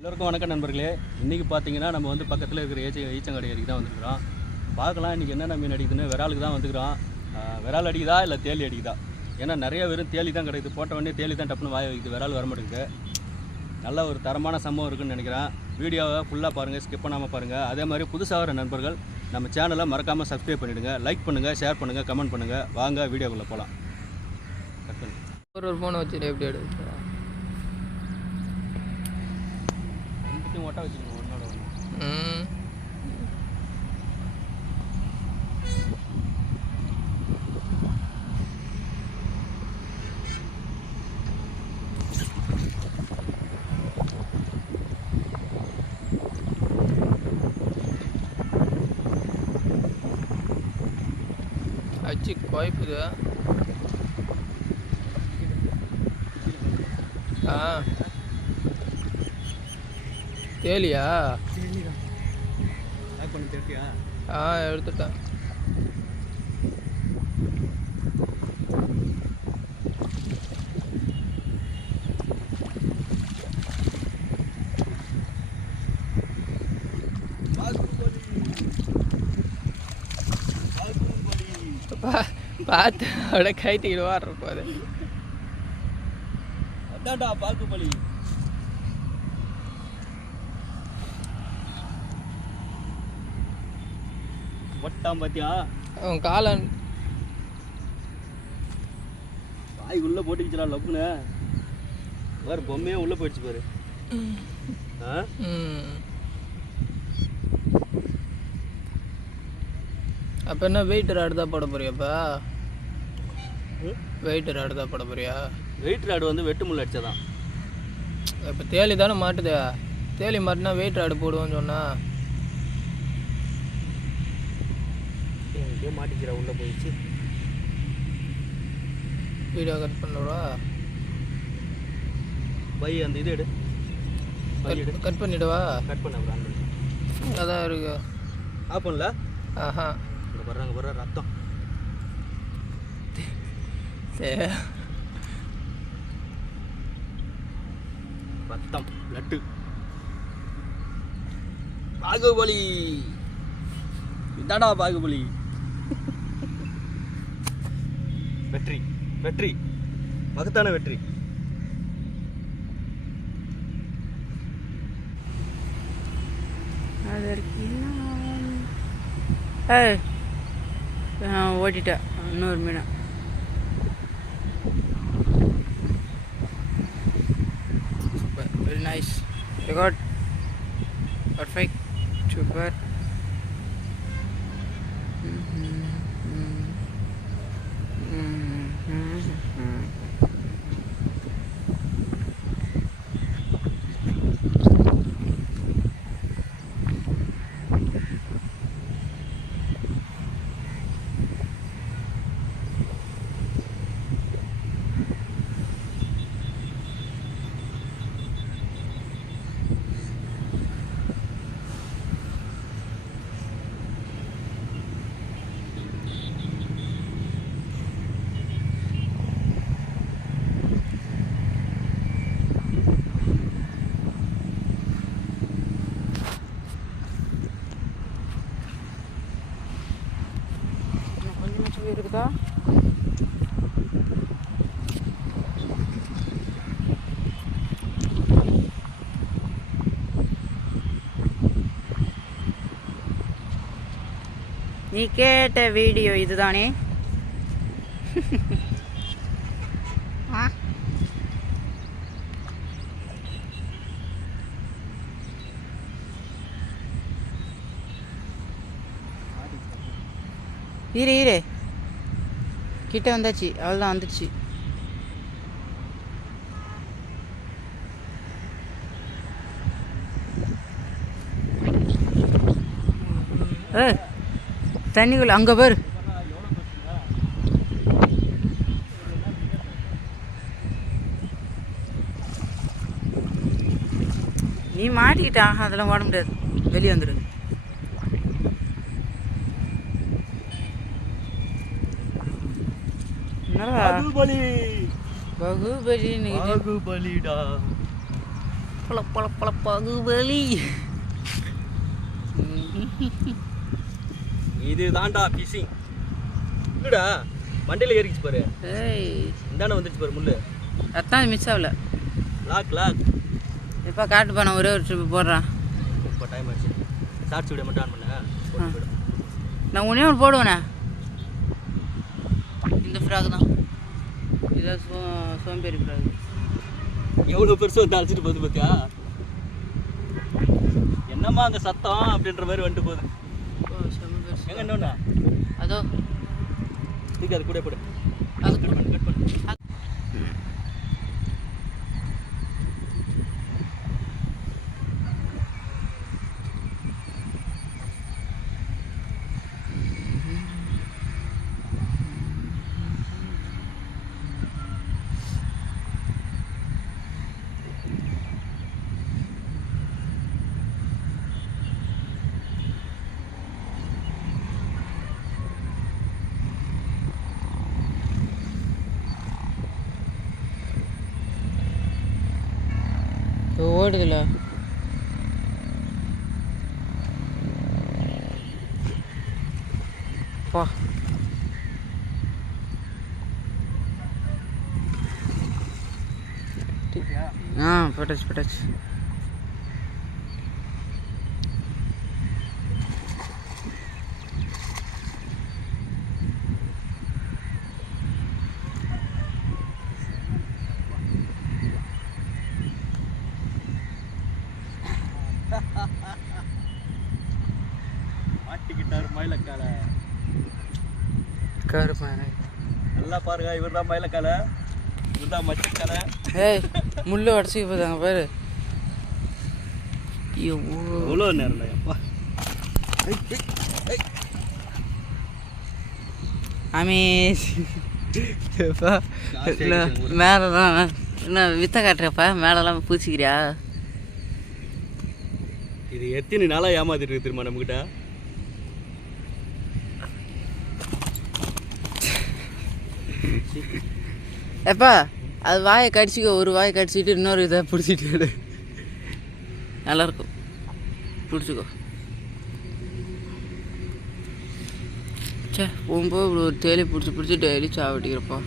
எல்லோருக்கும் வணக்கம் நண்பர்களே. இன்றைக்கி பார்த்தீங்கன்னா நம்ம வந்து பக்கத்தில் இருக்கிற ஈச்சங்காடி அடிக்கு தான் வந்துருக்குறோம். பார்க்கலாம் இன்றைக்கி என்னென்ன மீன் அடிக்குதுன்னு. விராலுக்கு தான் வந்துக்கிறோம். விரால் அடிக்குதா இல்லை தேலி அடிக்குதா? ஏன்னா நிறைய வெறும் தேலி தான் கிடைக்குது. போட்ட உடனே தேலி தான் டப்புன்னு வாய வைக்குது, விரால் வர மாட்டேங்குது. நல்ல ஒரு தரமான சம்பவம் இருக்குதுன்னு நினைக்கிறேன். வீடியோவை ஃபுல்லாக பாருங்கள், ஸ்கிப் பண்ணாமல் பாருங்கள். அதே மாதிரி புதுசாக வர நண்பர்கள் நம்ம சேனலை மறக்காமல் சப்ஸ்கிரைப் பண்ணிவிடுங்க. லைக் பண்ணுங்கள், ஷேர் பண்ணுங்கள், கமெண்ட் பண்ணுங்கள். வாங்க வீடியோக்குள்ளே போகலாம். ஒரு ஃபோனை வச்சுட்டு எப்படி எடுத்து ஒட்ட வச்சுக்கணும் ஒன்னோட ஒன்று. அச்சு குழப்புது. தேலியா? எடுத்துட்டேன். பார்த்து அப்படியே கைட்டிக்கிட்டு வாடுறப்போது. அதான்டா பாகுபலி. வட்டாம் பாத்தியா? அவன் காலன் வாய் உள்ள போட்டுக்கிச்சா லப்புன்னு. வேறு பொம்மையே உள்ள போயிடுச்சு பாரு. அப்போ என்ன வெயிட் ராடு தான் போட போறியாப்பா? வெயிட் ராடு தான் போட போறியா? வெயிட் ராடு வந்து வெட்டு முள் அடிச்சதான். இப்போ தேலி தானே மாட்டுது. தேலி மாட்டினா வெயிட் ராடு போடுவோன்னு சொன்னா எங்கேயோ மாட்டிக்கிற உள்ள போயிடுச்சு. வீடியோ கட் பண்ணுவா. பை அந்த இது எடு. கட் பண்ணிடுவா. கட் பண்ண அப்புறம் அதான் இருக்கு. ஆஃப் பண்ணல. ஆஹா இங்கே வர்றாங்க வர்ற ரத்தம். ரத்தம் லட்டு. பாகுபலி இதாடா பாகுபலி. வெற்றி வெற்றி மகத்தான வெற்றி. ஓட்டிட்டேன் இன்னொரு மீனை. Very nice. Record perfect. Super. இருக்குதா? நீ கேட்ட வீடியோ இதுதானே? இரு இரு, கிட்ட வந்தாச்சு. அவ்வளோதான் வந்துச்சு. தண்ணிக்குள்ள அங்கே பாரு. நீ மாட்டிக்கிட்டா, அதெல்லாம் ஓட முடியாது. வெளியே வந்துடு. பாகுபலி பாகுபலி பாகுபலிடா. பல பல பல பாகுபலி. இது தான்டா ஃபிஷிங். இல்லடா மண்டையில் ஏறிச்சு பாரு. ஏய் இந்தானே வந்துடுச்சு பாரு முள்ளு. அதான் மிஸ் ஆகல. லாக் இப்போ காட்டுப்பா, நான் ஒரே ஒரு ட்ரிப் போடுறேன். இப்போ டைம் ஆச்சு. ஷார்ட்ஸ் வீடியோ மட்டும் ஆன் பண்ண. நான் ஒன்றே ஒன்று போடுவேண்ணே. இந்த ஃப்ராக் தான். இதான் சோம்பேறி ஃப்ராக். எவ்வளோ பெருசாக வந்து அழைச்சிட்டு போகுது பார்த்தியா? என்னம்மா அங்கே சத்தம் அப்படின்ற மாதிரி வந்துட்டு போகுது. எங்கே இன்னொன்னா அதோ இதுக்கு அது கூட போடு. அது கட் பண்ணு. ஓடுதுல. பா போட்டாச்சு. மாட்டிக்கிட்டார் மயிலக்கால. கருப்பாரு நல்லா பாருங்க, இவர் தான் மயிலக்கால, இவர் தான் மச்சக்கால. ஏய் முள்ளு உடச்சி போதாங்க பாரு. எவ்வளோ நேரம் அப்பா. மேலதான் என்ன வித்த காட்டுறப்பா, மேலெல்லாம் பூச்சிக்கிறியா? இது எத்தனை நாளாக ஏமாத்திட்டு இருக்கு தெரியுமா நம்மக்கிட்ட? எப்பா அது வாயை கடிச்சிக்கோ, ஒரு வாயை கடிச்சிட்டு இன்னொரு இதை பிடிச்சிட்டு நல்லாயிருக்கும். பிடிச்சிக்கோ. சே போகும்போது இப்படி ஒரு தேலி பிடிச்சி டெய்லி சாவட்டிக்கிறப்பா.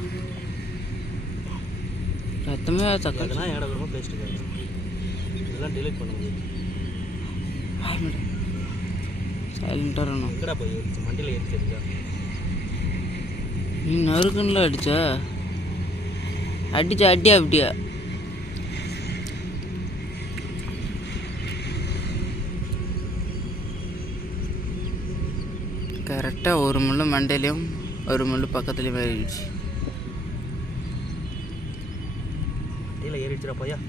ரத்தமே தக்காளி அதெல்லாம் ஏடா பேசிட்டு இதெல்லாம் டெலிட் பண்ண முடியாது. சைலண்டாக இருக்கணும். எங்கடா போய் ஏறிச்சு? மண்டியில் ஏறிச்சிருக்கா? நீ நறுக்குன்னுல அடிச்சா அடியா அப்படியா? கரெக்டாக ஒரு முள்ளு மண்டையிலையும் ஒரு முள்ளு பக்கத்துலேயும் ஏறிடுச்சு. மண்டியில் ஏறிடுச்சுடா பையா.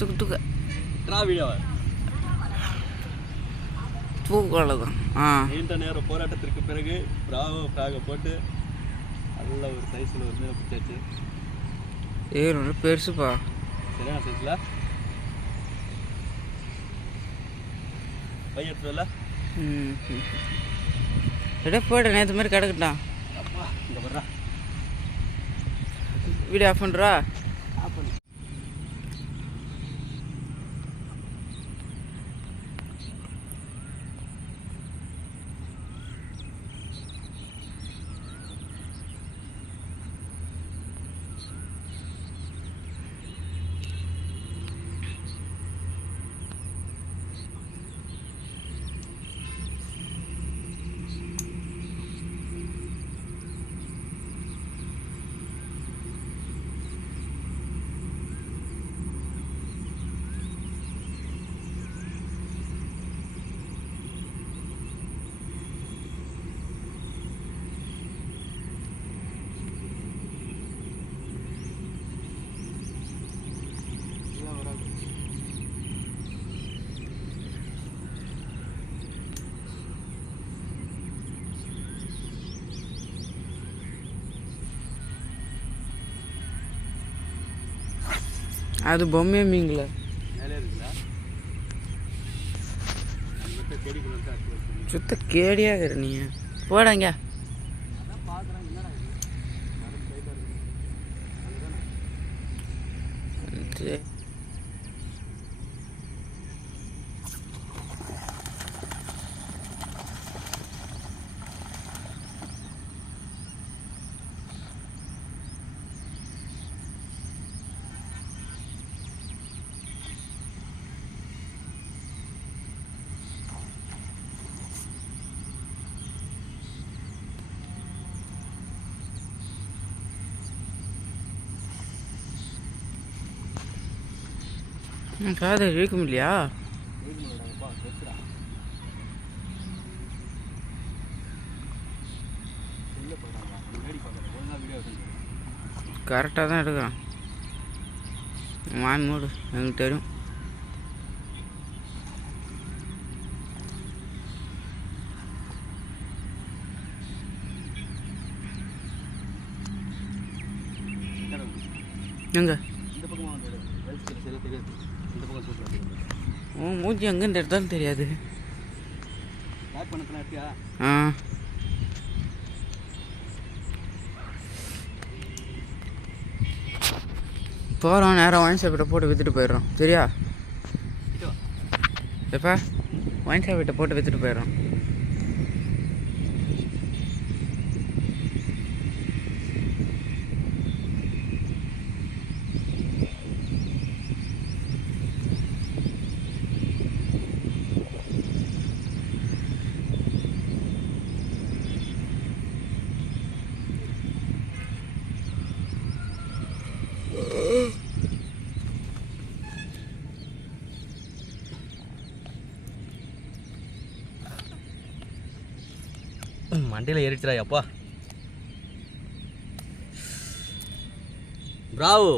தூக்க வீடியோ தூக்கம்தான். நீண்ட நேர போராட்டத்திற்கு பிறகு ஃப்ராகை போட்டு நல்ல ஒரு சைஸில் ஒரு மீனை பிடிச்சாச்சு. ரொம்ப பெருசுப்பா. சரியான சைஸில் பையன் எடுத்து வரல. எடே போய்ட்டு நேற்று மாதிரி கிடக்கட்டான். அப்பா இங்கே வர்றா. வீடியோ ஆஃப் பண்ணுறா. ஆஃப் பண்ணு. அது பொம்மை மீன்ல மேலே இருக்குல்ல, சுத்த கேடியாக நீ போடாங்க. அதான் பார்க்குறேன். என்னடா இது சரி. காதை இழுக்க முடியலையா? கரெக்டாக தான் எடுக்கிறான். வான் மூடு எனக்கு தெரியும். எங்க உன் மூஞ்சி எங்கேன்னு எடுத்தாலும் தெரியாது. ஆ போகிறோம் நேரம் ஒயின் ஷாப்பிட்ட போட்டு விற்றுட்டு போயிடுறோம். சரியா? எப்போ ஒயின் ஷாப்பிட்ட போட்டு விற்றுட்டு போயிடுறோம். மண்டையில் ஏறிடுச்சுடா அப்பா. Bravo,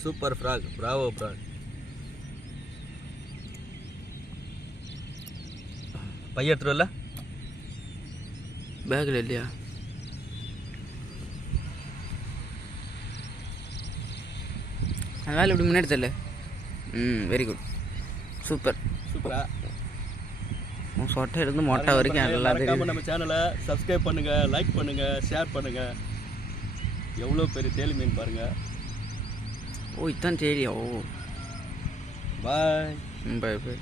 super frock, Bravo frock. பையன் எடுத்துருவல? பேக்கில் இல்லையா? அதனால் இப்படி முன்னாடி தெரியல. வெரி குட், சூப்பர் சூப்பரா. சொட்டை இருந்து மொட்டை வரைக்கும் எல்லாம் தெரியும். நம்ம சேனலை சப்ஸ்கிரைப் பண்ணுங்கள், லைக் பண்ணுங்கள், ஷேர் பண்ணுங்கள். எவ்வளோ பெரிய தேலி மீன் பாருங்கள். ஓ இதான் தெரியும். ஓ பாய். பாய் பாய்.